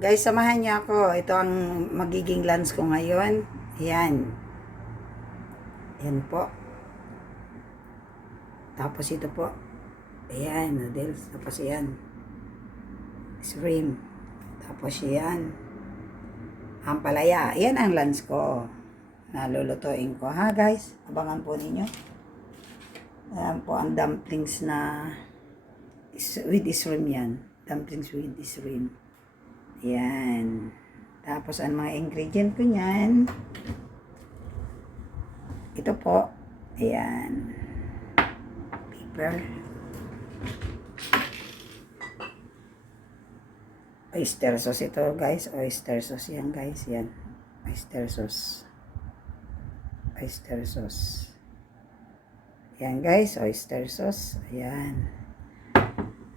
Guys, samahan niyo ako. Ito ang magiging lunch ko ngayon. Yan. Yan po. Tapos ito po. Ayan, noodles. Tapos yan. Shrimp. Tapos yan. Ampalaya. Yan ang lunch ko. Nalulutuin ko. Ha guys? Abangan po ninyo. Ayan po ang dumplings na with shrimp yan. Dumplings with shrimp. Yan. Tapos ang mga ingredient ko niyan. Ito po. Ayan. Pepper. Oyster sauce ito guys. Oyster sauce yan guys. Yan. Oyster sauce. Oyster sauce. Yan guys. Oyster sauce. Ayan.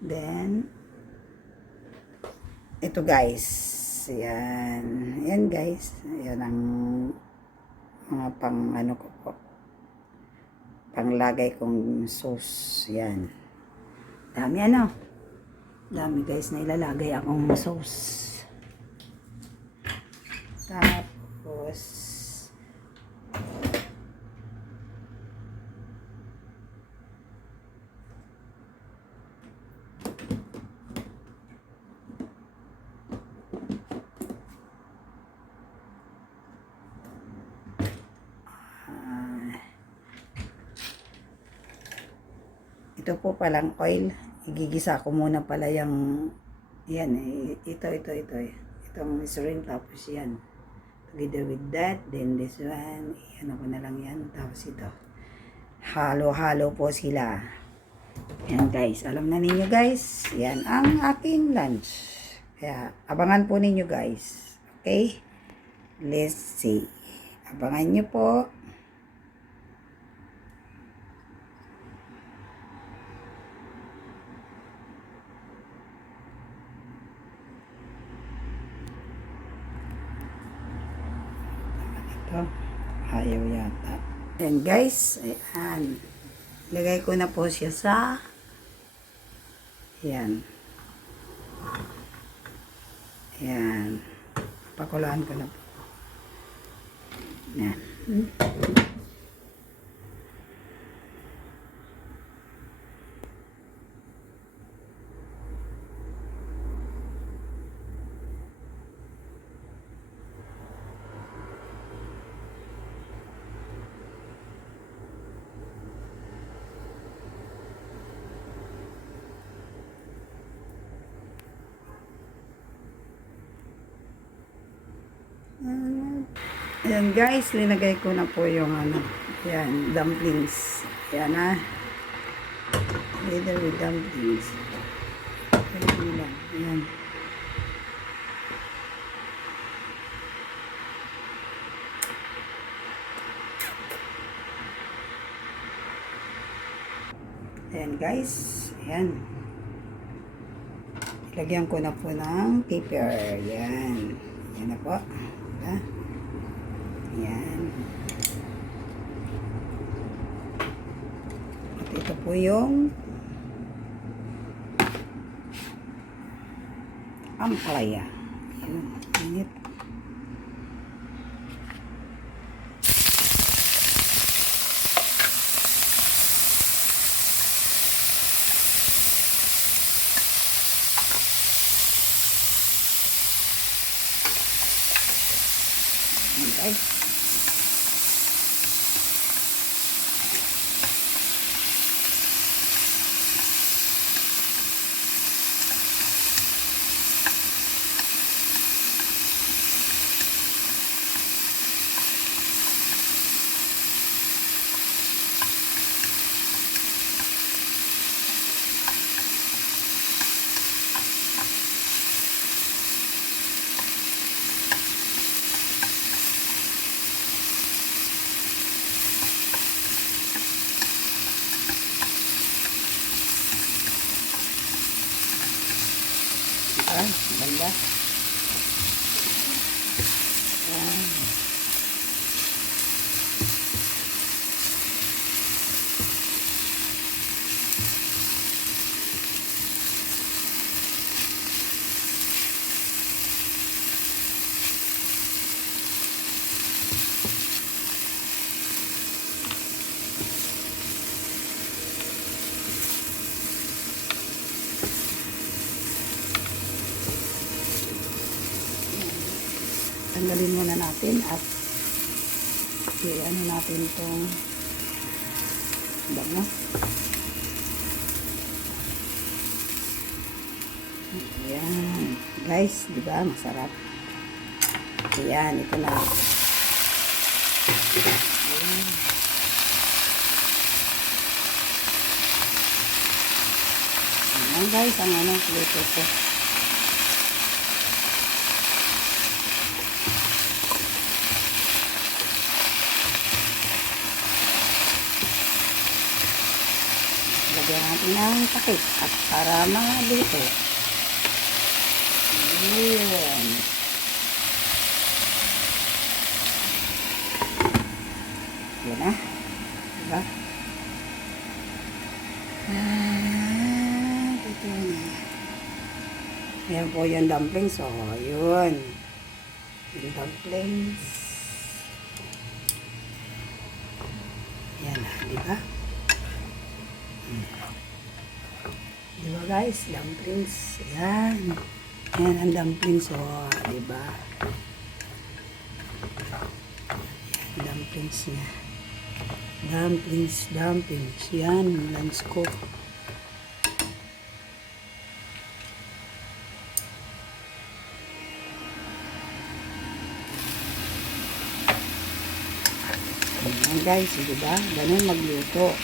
Then ito guys, yan, yan guys, yan ang mga pang ano ko po, panglagay kong sauce, yan, dami dami guys na ilalagay akong sauce, tapos, ito po palang oil. Igigisa ko muna pala yung yan, itong shrimp, tapos yan together with that, then this one, ano ko na lang yan, tapos ito halo-halo po sila. Yan guys, alam na ninyo guys, yan ang aking lunch, kaya abangan po ninyo guys. Okay, let's see, abangan nyo po. Ayaw yata. Ayan guys, ayan. Lagay ko na po siya sa ayan. Ayan. Pakulaan ko na po. Ayan. Ayan guys, linagay ko na po yung ano, ayan, dumplings. Ayan na. Together with dumplings. Ayan lang, ayan. Ayan guys, ayan. Ilagyan ko na po ng pepper. Ayan. Ayan na po. Diba? Ayan. At ito po yung ampalaya. Ayan. Init. Okay. Ganda. tanggalin muna natin at ano natin itong bango. Ayan. Guys, di ba? Masarap. Ayan, ito na. Ayan. Ayan guys, ang luto ko. Lagyan natin ng takip at para maluto. Ayan. Yan na. Diba? Ito na. Ayan po yung dumplings. O, yun. Yung dumplings. Yan na. Diba? Diba guys? Dumplings. Yan. Yan ang dumplings. O, diba? Yan, dumplings niya. Dumplings. Yan, lunch ko. Ayan guys, diba? Ganun magluto.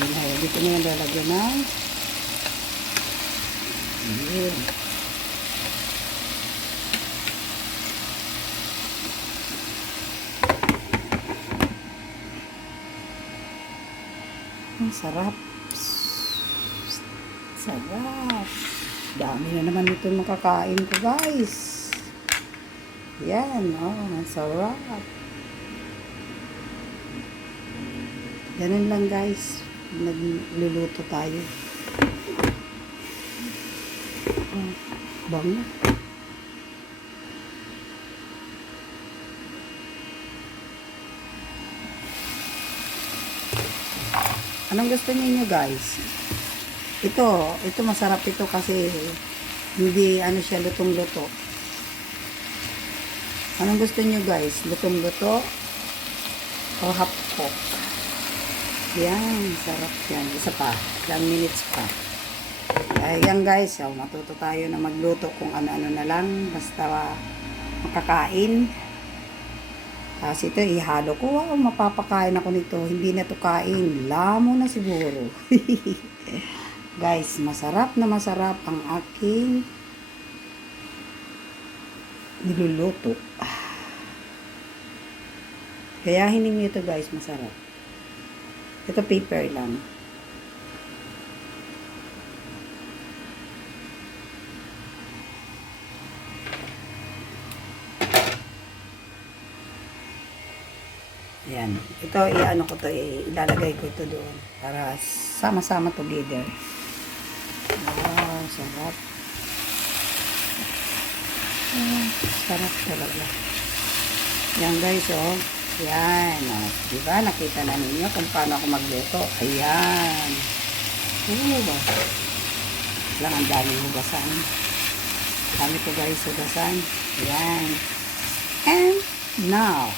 Ayan, dito na yung lalagyan ng ayan. Ang sarap. Sarap. Dami na naman ito makakain ko guys. Yan. Oh, ang sarap. Ganun lang guys. Nagluluto tayo. Oh, bango. Anong gusto niyo guys? Ito masarap ito kasi hindi ano siya lutong-luto. Anong gusto niyo guys? Lutong-luto o half cook? Yan, sarap yan. Isa pa, ilang minutes pa. Ayan guys, matuto tayo na magluto kung ano-ano na lang basta makakain. Kasi ito, ihalo ko. Wow, mapapakain ako nito. Hindi na to kain. Lamo na siguro. Guys, masarap na masarap ang aking niluluto. Kaya hindi nyo ito guys, masarap. Ito paper lang. Ayan. Ito, i-ano ko to, ilalagay ko ito doon para sama-sama together. Wow, sarap. Sarap talaga. Yan guys, oh. Yan, oh. Diba? Nakita na ninyo kung paano ako magluto. Ayan. Lang ang daming hugasan. Dami ko guys hugasan. Ayan. And now,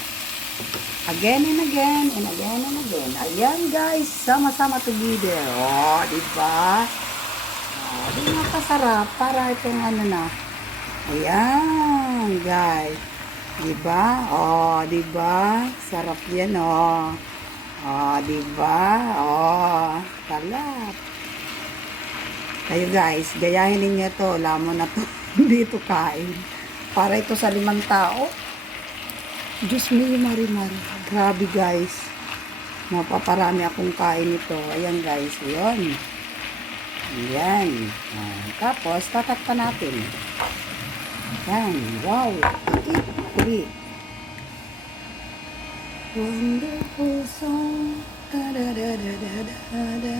again and again and again and again. Ayan guys, sama-sama together. Oh, diba? Oh, di napasarap para itong ano na. Ayan guys. Diba? Oh, diba? Sarap yan oh. Oh, diba? Oh, talap. Kayo guys, gayahin ninyo to. Lamon na to. Hindi ito kain. Para ito sa 5 tao. Diyos me, mari-mari. Grabe guys. Mapaparami akong kain ito. Ayan guys. Ayan. Ayan. Tapos, tatakpan natin. Ayan. Wow. Uli. Wonderful song. Da-da-da-da-da-da.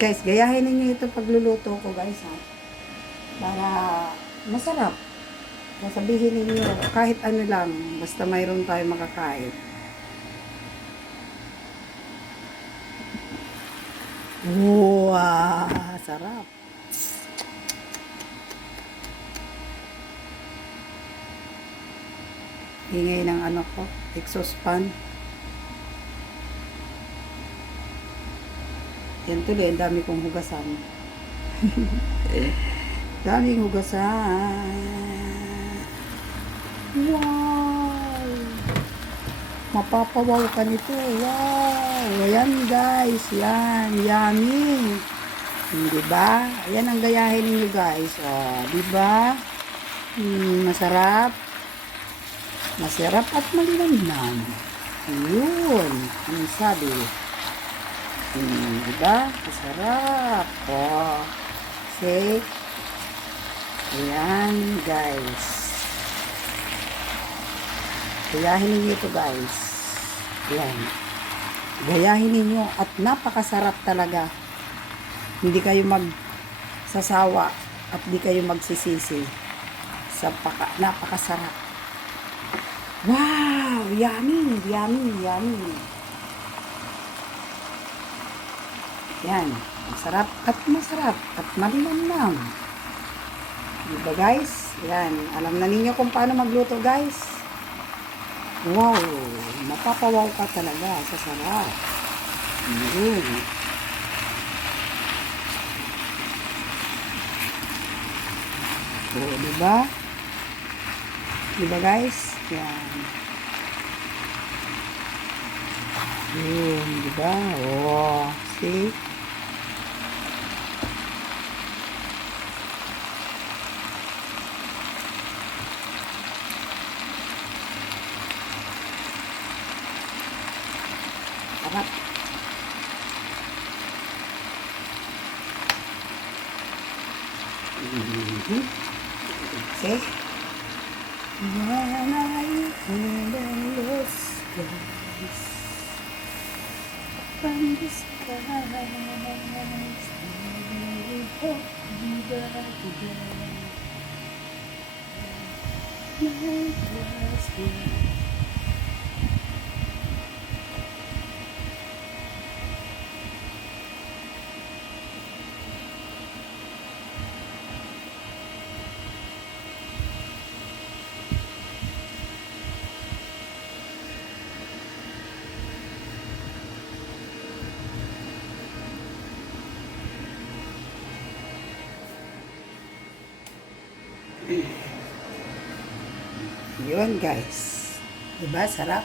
Guys, gayahin ninyo ito pagluluto ko guys ha. Para masarap. Sasabihin ninyo, kahit ano lang, basta mayroon tayo makakain. Wow, sarap. Ingay ng ano ko, exhaust fan. Yan tuloy, ang dami kong hugasan. Daming hugasan. Wow! Mapapawaw ka nito. Wow! Ayan guys, yan, yummy. Diba? Ayan ang gayahin ninyo guys. Oh, diba? Masarap. Masarap at malinamnam. Ayun. Ang sabi. Diba? Masarap. Oh. See? Ayan, guys. Gayahin ninyo ito, guys. Ayan. Gayahin ninyo at napakasarap talaga. Hindi kayo magsasawa at hindi kayo magsisisi. Napakasarap. Wow! Yummy! Yummy! Yummy! Yan. Masarap at malinamnam. Diba guys? Yan. Alam na ninyo kung paano magluto guys. Wow! Mapapawaw ka talaga sa sarap. Yun. So, diba? Diba guys? Yan. Yun, diba? Oh, see? Sarap. See? When I heard the skies from the skies, we hope you back again. Night was here. Yun guys. Diba? Sarap.